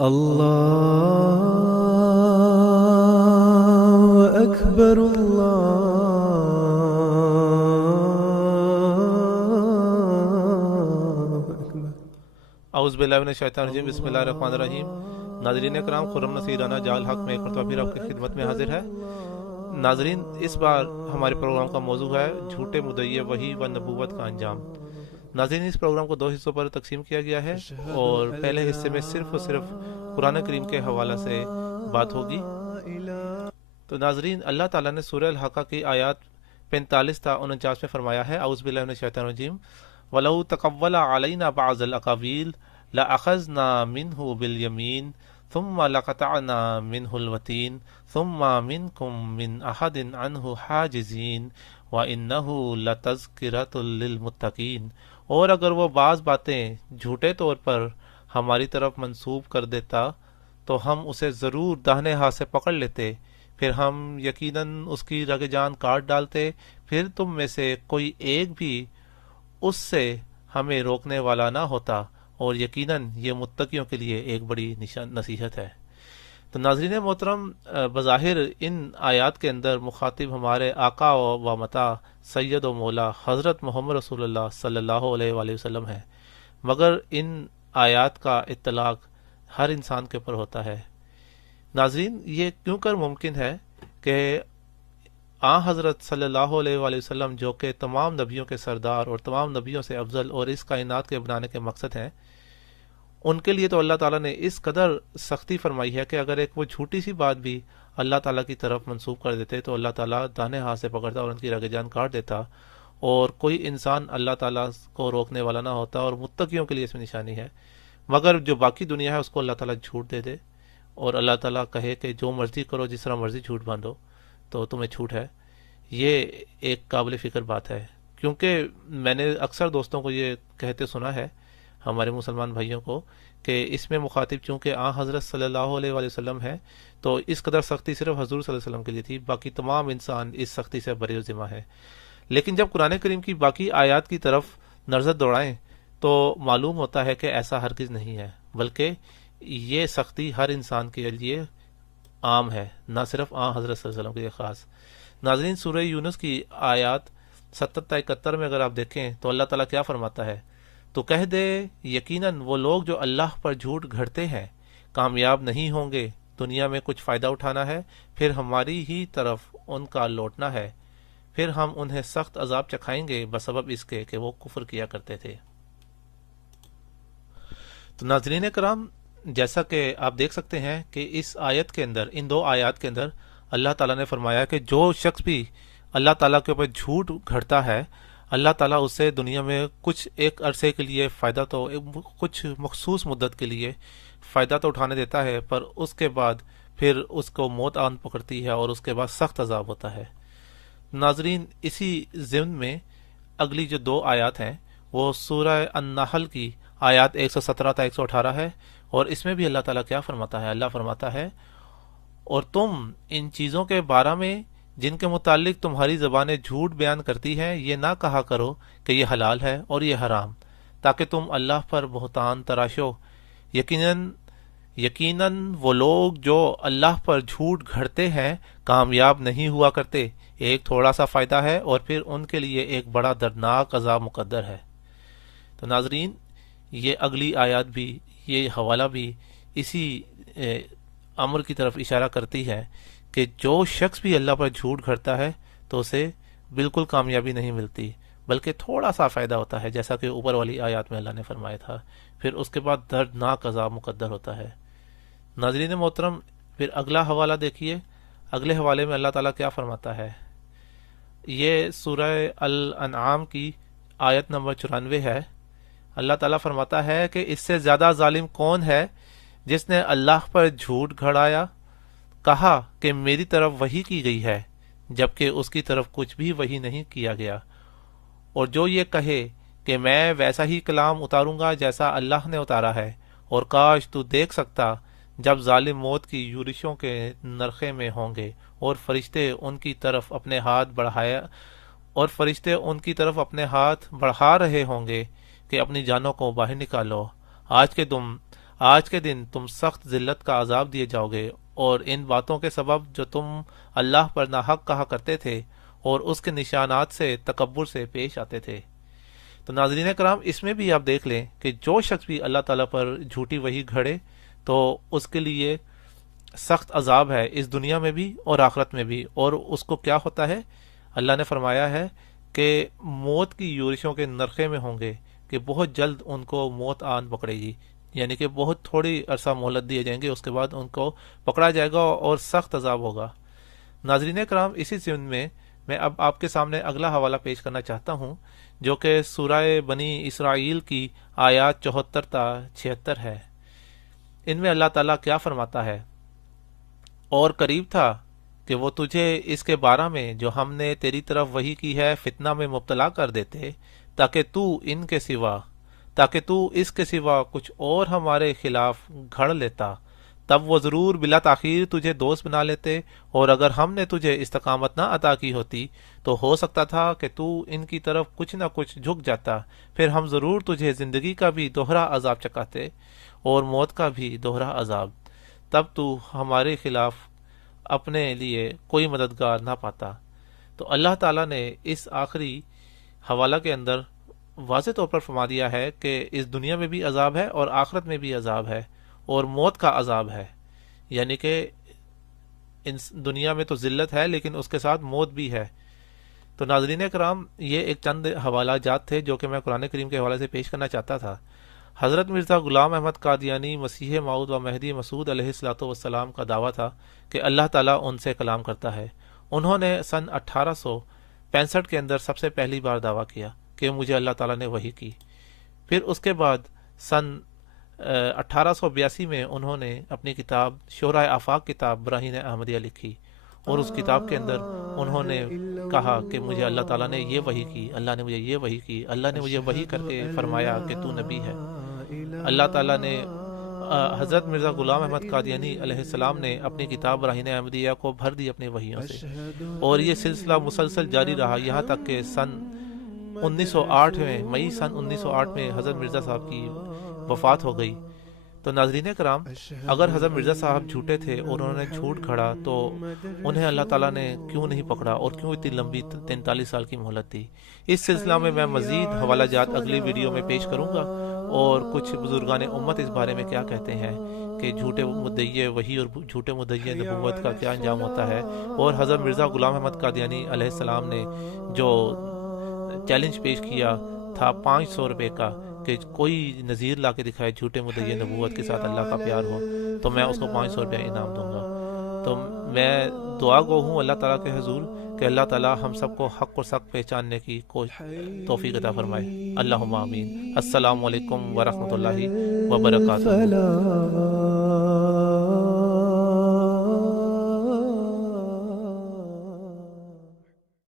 اللہ اکبر اللہ اکبر۔ اعوذ باللہ من الشیطان الرجیم، بسم اللہ الرحمن الرحیم۔ ناظرین کرام، خرم نصیرانہ جال حق میں ایک مرتبہ پھر آپ کی خدمت میں حاضر ہے۔ ناظرین، اس بار ہمارے پروگرام کا موضوع ہے جھوٹے مدعی وحی و نبوت کا انجام۔ ناظرین، اس پروگرام کو 2 حصوں پر تقسیم کیا گیا ہے، اور پہلے حصے میں صرف اور صرف قرآن کریم کے حوالہ سے بات ہوگی۔ تو ناظرین، اللہ تعالیٰ نے سورہ الحاقہ کی آیات 45 تا 49 میں فرمایا ہے، اعوذ باللہ من الشیطان الرجیم، وَلَوْ تَقَوَّلَ عَلَيْنَا بَعْضَ الْأَقَاوِيلِ لَأَخَذْنَا مِنْهُ بِالْيَمِينِ ثُمَّ لَقَطَعْنَا مِنْهُ الْوَتِينَ ثُمَّ مِنْكُمْ مِنْ أَحَدٍ عَنْهُ حَاجِزِينَ وَإِنَّهُ لَتَذْكِرَةٌ لِّلْمُتَّقِينَ۔ اور اگر وہ بعض باتیں جھوٹے طور پر ہماری طرف منسوب کر دیتا تو ہم اسے ضرور داہنے ہاتھ سے پکڑ لیتے، پھر ہم یقیناً اس کی رگ جان کاٹ ڈالتے، پھر تم میں سے کوئی ایک بھی اس سے ہمیں روکنے والا نہ ہوتا، اور یقیناً یہ متقیوں کے لیے ایک بڑی نصیحت ہے۔ تو ناظرین محترم، بظاہر ان آیات کے اندر مخاطب ہمارے آقا و متا سید و مولا حضرت محمد رسول اللہ صلی اللہ علیہ وآلہ وسلم ہے، مگر ان آیات کا اطلاق ہر انسان کے اوپر ہوتا ہے۔ ناظرین، یہ کیوں کر ممکن ہے کہ حضرت صلی اللہ علیہ وآلہ وسلم، جو کہ تمام نبیوں کے سردار اور تمام نبیوں سے افضل اور اس کائنات کے بنانے کے مقصد ہیں، ان کے لیے تو اللہ تعالیٰ نے اس قدر سختی فرمائی ہے کہ اگر ایک وہ چھوٹی سی بات بھی اللہ تعالیٰ کی طرف منسوب کر دیتے تو اللہ تعالیٰ داہنے ہاتھ سے پکڑتا اور ان کی رگ جان کاٹ دیتا، اور کوئی انسان اللہ تعالیٰ کو روکنے والا نہ ہوتا، اور متقیوں کے لیے اس میں نشانی ہے۔ مگر جو باقی دنیا ہے اس کو اللہ تعالیٰ جھوٹ دے دے، اور اللہ تعالیٰ کہے کہ جو مرضی کرو، جس طرح مرضی جھوٹ باندھو، تو تمہیں چھوٹ ہے۔ یہ ایک قابل فکر بات ہے، کیونکہ میں نے اکثر دوستوں کو یہ کہتے سنا ہے، ہمارے مسلمان بھائیوں کو، کہ اس میں مخاطب چونکہ حضرت صلی اللہ علیہ وآلہ وسلم ہے، تو اس قدر سختی صرف حضور صلی اللہ علیہ وسلم کے لیے تھی، باقی تمام انسان اس سختی سے بری ذمہ ہے۔ لیکن جب قرآن کریم کی باقی آیات کی طرف نظر دوڑائیں تو معلوم ہوتا ہے کہ ایسا ہرگز نہیں ہے، بلکہ یہ سختی ہر انسان کے لیے عام ہے، نہ صرف حضرت صلی اللہ علیہ وسلم کے لیے خاص۔ ناظرین، سورہ یونس کی آیات 70 تا 71 میں اگر آپ دیکھیں تو اللہ تعالیٰ کیا فرماتا ہے، تو کہہ دے یقیناً وہ لوگ جو اللہ پر جھوٹ گھڑتے ہیں کامیاب نہیں ہوں گے، دنیا میں کچھ فائدہ اٹھانا ہے، پھر ہماری ہی طرف ان کا لوٹنا ہے، پھر ہم انہیں سخت عذاب چکھائیں گے بسبب اس کے کہ وہ کفر کیا کرتے تھے۔ تو ناظرین کرام، جیسا کہ آپ دیکھ سکتے ہیں کہ اس آیت کے اندر، ان 2 آیات کے اندر اللہ تعالیٰ نے فرمایا کہ جو شخص بھی اللہ تعالیٰ کے اوپر جھوٹ گھڑتا ہے، اللہ تعالیٰ اسے دنیا میں کچھ ایک عرصے کے لیے فائدہ، تو کچھ مخصوص مدت کے لیے فائدہ تو اٹھانے دیتا ہے، پر اس کے بعد پھر اس کو موت آن پکڑتی ہے، اور اس کے بعد سخت عذاب ہوتا ہے۔ ناظرین، اسی ضمن میں اگلی جو 2 آیات ہیں وہ سورہ النحل کی آیات 117 تا 118 ہے، اور اس میں بھی اللہ تعالیٰ کیا فرماتا ہے، اللہ فرماتا ہے، اور تم ان چیزوں کے بارے میں جن کے متعلق تمہاری زبانیں جھوٹ بیان کرتی ہیں یہ نہ کہا کرو کہ یہ حلال ہے اور یہ حرام، تاکہ تم اللہ پر بہتان تراشو۔ یقیناً وہ لوگ جو اللہ پر جھوٹ گھڑتے ہیں کامیاب نہیں ہوا کرتے، ایک تھوڑا سا فائدہ ہے اور پھر ان کے لیے ایک بڑا دردناک عذاب مقدر ہے۔ تو ناظرین، یہ اگلی آیات بھی، یہ حوالہ بھی اسی امر کی طرف اشارہ کرتی ہے کہ جو شخص بھی اللہ پر جھوٹ گھڑتا ہے تو اسے بالکل کامیابی نہیں ملتی، بلکہ تھوڑا سا فائدہ ہوتا ہے، جیسا کہ اوپر والی آیات میں اللہ نے فرمایا تھا، پھر اس کے بعد دردناک عذاب مقدر ہوتا ہے۔ ناظرین محترم، پھر اگلا حوالہ دیکھیے، اگلے حوالے میں اللہ تعالیٰ کیا فرماتا ہے۔ یہ سورہ الانعام کی آیت نمبر 94 ہے۔ اللہ تعالیٰ فرماتا ہے کہ اس سے زیادہ ظالم کون ہے جس نے اللہ پر جھوٹ گھڑایا، کہا کہ میری طرف وحی کی گئی ہے جبکہ اس کی طرف کچھ بھی وحی نہیں کیا گیا، اور جو یہ کہے کہ میں ویسا ہی کلام اتاروں گا جیسا اللہ نے اتارا ہے، اور کاش تو دیکھ سکتا جب ظالم موت کی یورشوں کے نرخے میں ہوں گے، اور فرشتے ان کی طرف اپنے ہاتھ بڑھا رہے ہوں گے کہ اپنی جانوں کو باہر نکالو، آج کے تم آج کے دن تم سخت ذلت کا عذاب دیے جاؤ گے، اور ان باتوں کے سبب جو تم اللہ پر ناحق کہا کرتے تھے اور اس کے نشانات سے تکبر سے پیش آتے تھے۔ تو ناظرین کرام، اس میں بھی آپ دیکھ لیں کہ جو شخص بھی اللہ تعالیٰ پر جھوٹی وحی گھڑے تو اس کے لیے سخت عذاب ہے، اس دنیا میں بھی اور آخرت میں بھی۔ اور اس کو کیا ہوتا ہے؟ اللہ نے فرمایا ہے کہ موت کی یورشوں کے نرخے میں ہوں گے، کہ بہت جلد ان کو موت آن پکڑے گی، یعنی کہ بہت تھوڑی عرصہ مہلت دیے جائیں گے، اس کے بعد ان کو پکڑا جائے گا اور سخت عذاب ہوگا۔ ناظرین کرام، اسی ضمن میں اب آپ کے سامنے اگلا حوالہ پیش کرنا چاہتا ہوں، جو کہ سورہ بنی اسرائیل کی آیات 74 تا 76 ہے۔ ان میں اللہ تعالیٰ کیا فرماتا ہے؟ اور قریب تھا کہ وہ تجھے اس کے بارے میں جو ہم نے تیری طرف وحی کی ہے فتنہ میں مبتلا کر دیتے، تاکہ تو اس کے سوا کچھ اور ہمارے خلاف گھڑ لیتا، تب وہ ضرور بلا تاخیر تجھے دوست بنا لیتے، اور اگر ہم نے تجھے استقامت نہ عطا کی ہوتی تو ہو سکتا تھا کہ تو ان کی طرف کچھ نہ کچھ جھک جاتا، پھر ہم ضرور تجھے زندگی کا بھی دوہرا عذاب چکاتے اور موت کا بھی دوہرا عذاب، تب تو ہمارے خلاف اپنے لیے کوئی مددگار نہ پاتا۔ تو اللہ تعالیٰ نے اس آخری حوالہ کے اندر واضح طور پر فرما دیا ہے کہ اس دنیا میں بھی عذاب ہے اور آخرت میں بھی عذاب ہے اور موت کا عذاب ہے، یعنی کہ دنیا میں تو ذلت ہے لیکن اس کے ساتھ موت بھی ہے۔ تو ناظرین کرام، یہ ایک چند حوالہ جات تھے جو کہ میں قرآن کریم کے حوالے سے پیش کرنا چاہتا تھا۔ حضرت مرزا غلام احمد قادیانی مسیح موعود و مہدی مسعود علیہ الصلوۃ والسلام کا دعویٰ تھا کہ اللہ تعالیٰ ان سے کلام کرتا ہے۔ انہوں نے سن 1865 کے اندر سب سے پہلی بار دعویٰ کیا کہ مجھے اللہ تعالیٰ نے وحی کی۔ پھر اس کے بعد سن 1882 میں انہوں نے اپنی کتاب شورائے آفاق کتاب براہین احمدیہ لکھی، اور اس کتاب کے اندر انہوں نے کہا کہ مجھے اللہ تعالیٰ نے یہ وحی کی، اللہ نے مجھے یہ وحی کی، اللہ نے مجھے وحی کر کے فرمایا کہ تو نبی ہے۔ اللہ تعالیٰ نے حضرت مرزا غلام احمد قادیانی علیہ السلام نے اپنی کتاب براہین احمدیہ کو بھر دی اپنی وحیوں سے، اور یہ سلسلہ مسلسل جاری رہا یہاں تک کہ سن 1908 میں مئی سن 1908 میں حضرت مرزا صاحب کی وفات ہو گئی۔ تو ناظرین کرام، اگر حضرت مرزا صاحب جھوٹے تھے اور انہوں نے جھوٹ کھڑا تو انہیں اللہ تعالیٰ نے کیوں نہیں پکڑا اور کیوں اتنی لمبی 43 سال کی مہلت دی؟ اس سلسلہ میں مزید حوالہ جات اگلی ویڈیو میں پیش کروں گا، اور کچھ بزرگان امت اس بارے میں کیا کہتے ہیں کہ جھوٹے مدعی وحی اور جھوٹے مدعی نبوت کا کیا انجام ہوتا ہے، اور حضرت مرزا غلام احمد قادیانی علیہ السلام نے جو چیلنج پیش کیا تھا 500 روپے کا کہ کوئی نذیر لا کے دکھائے جھوٹے مدعی نبوت کے ساتھ اللہ کا پیار ہو تو میں اس کو 500 روپے انعام دوں گا۔ تو میں دعا گو ہوں اللہ تعالیٰ کے حضور کہ اللہ تعالیٰ ہم سب کو حق اور سق پہچاننے کی توفیق عطا فرمائے۔ اللہم آمین۔ السلام علیکم ورحمۃ اللہ وبرکاتہ۔